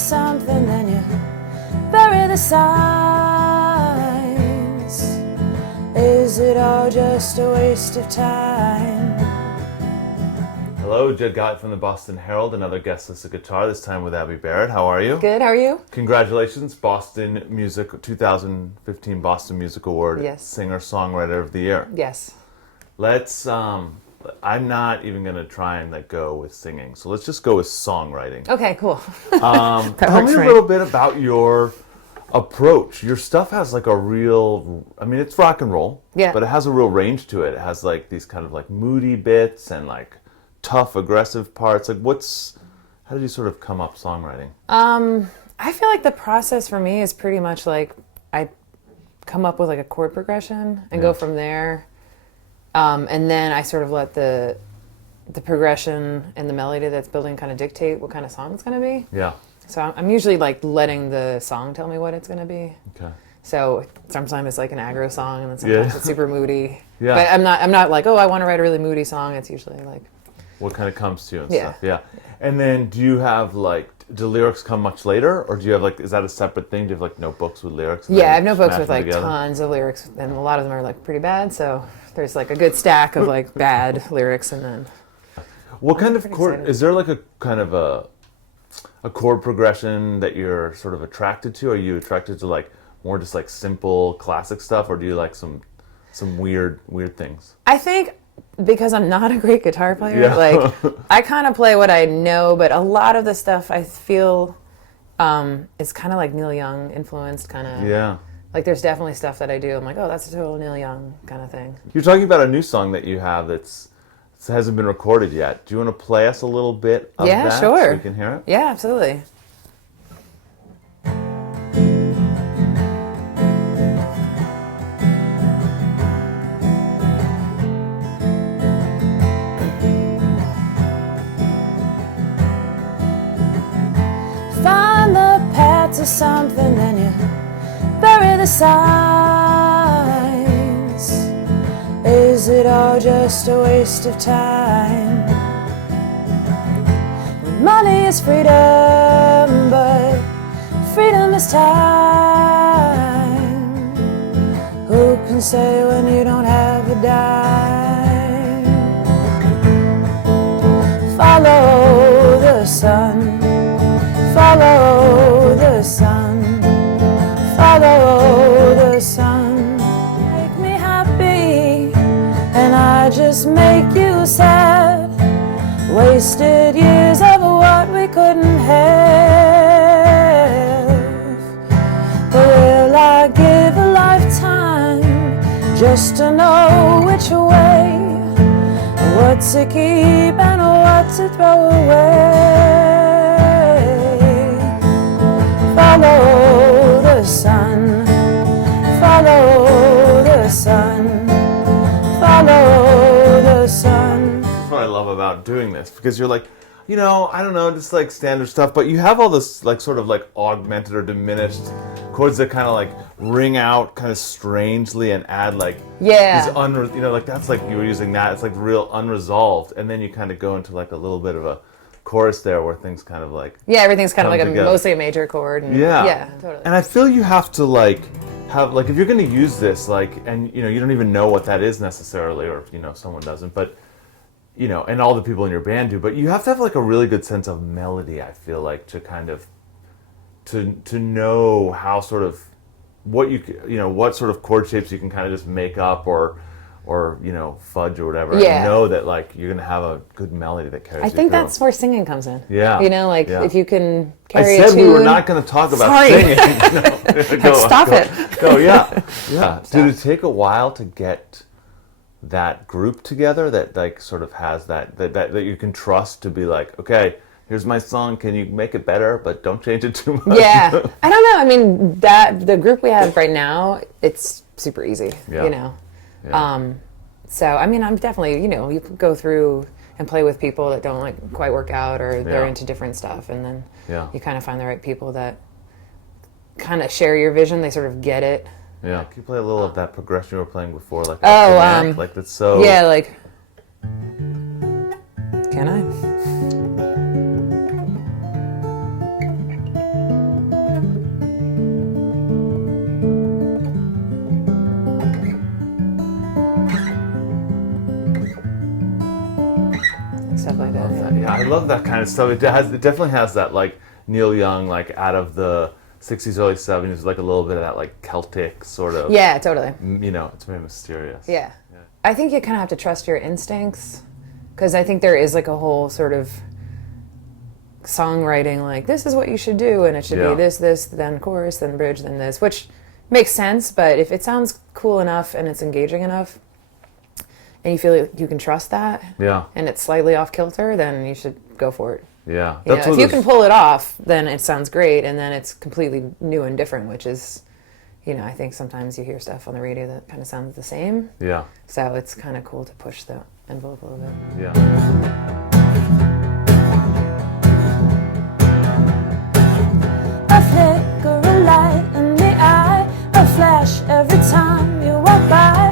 something, then you bury the signs. Is it all just a waste of time? Hello, Jed Gott from the Boston Herald, another Guestlisted Gutiar, this time with Abbie Barrett. How are you? Good, how are you? Congratulations, Boston Music 2015 Boston Music Award. Yes. Singer-Songwriter of the Year. Yes. Let's, I'm not even going to try and go with singing, so let's just go with songwriting. Okay, cool. Tell me a little bit about your approach. Your stuff has a real, it's rock and roll, yeah, but it has a real range to it. It has these kind of moody bits and tough, aggressive parts. How did you sort of come up songwriting? I feel like the process for me is pretty much I come up with a chord progression and go from there. And then I sort of let the progression and the melody that's building kind of dictate what kind of song it's going to be. Yeah. So I'm usually letting the song tell me what it's going to be. Okay. So sometimes it's an aggro song, and then sometimes it's super moody. Yeah. But I'm not oh, I want to write a really moody song. It's usually what kind of comes to you and yeah. stuff. Yeah. And then do you have do lyrics come much later, or do you have is that a separate thing? Do you have notebooks with lyrics? Yeah, I have notebooks with tons of lyrics, and a lot of them are pretty bad. So there's a good stack of bad lyrics, and then. What kind of chord is there? A kind of a chord progression that you're sort of attracted to? Are you attracted to more just simple classic stuff, or do you like some weird things? I think because I'm not a great guitar player, yeah. I kind of play what I know, but a lot of the stuff I feel is kind of Neil Young influenced, kind of. Yeah. There's definitely stuff that I do. I'm oh, that's a total Neil Young kind of thing. You're talking about a new song that you have that hasn't been recorded yet. Do you want to play us a little bit of that? Yeah, sure. So we can hear it? Yeah, absolutely. Find the path to something, then you bury the signs. Is it all just a waste of time? Money is freedom, but freedom is time. Who can say when you don't have a dime? Follow the sun. Follow the sun, follow the sun. Make me happy, and I just make you sad. Wasted years of what we couldn't have. But will I give a lifetime just to know which way, what to keep and what to throw away? Follow the sun, follow the sun, follow the sun. That's what I love about doing this, because you're I don't know, just standard stuff, but you have all this sort of augmented or diminished chords that kind of ring out kind of strangely and add yeah, these that's you were using that, it's real unresolved, and then you kind of go into a little bit of a chorus there where things kind of yeah, everything's kind of together. Mostly a major chord, and yeah, totally. And I feel you have to have if you're going to use this and you don't even know what that is necessarily, or someone doesn't, but and all the people in your band do, but you have to have a really good sense of melody, I feel to kind of to know how sort of what what sort of chord shapes you can kind of just make up or fudge or whatever. Yeah. And know that you're gonna have a good melody that carries. I you think through. that's where singing comes in. Yeah. Yeah. If you can carry I said a tune. we were not going to talk about singing. Stop it. Go. Yeah. Did it take a while to get that group together that sort of has that you can trust to be okay, here's my song, can you make it better, but don't change it too much? Yeah. I don't know. The group we have right now, it's super easy. Yeah. Yeah. So I'm definitely, you go through and play with people that don't quite work out, or they're into different stuff, and then you kind of find the right people that kind of share your vision. They sort of get it. Yeah. Can you play a little of that progression you were playing before? That's so. Yeah, Can I? stuff like that. Yeah, I love that kind of stuff. It definitely has that like Neil Young, like out of the 60s, early 70s, like a little bit of that like Celtic sort of. Yeah, totally. You know, it's very mysterious. Yeah. I think you kind of have to trust your instincts, because I think there is like a whole sort of songwriting, like this is what you should do, and it should be this, then chorus, then bridge, then this, which makes sense. But if it sounds cool enough and it's engaging enough, and you feel like you can trust that, and it's slightly off kilter, then you should go for it. Yeah, that's if you can pull it off, then it sounds great, and then it's completely new and different, which is, you know, I think sometimes you hear stuff on the radio that kind of sounds the same. Yeah. So it's kind of cool to push the envelope a little bit. Yeah. A flicker, a light in the eye, a flash every time you walk by.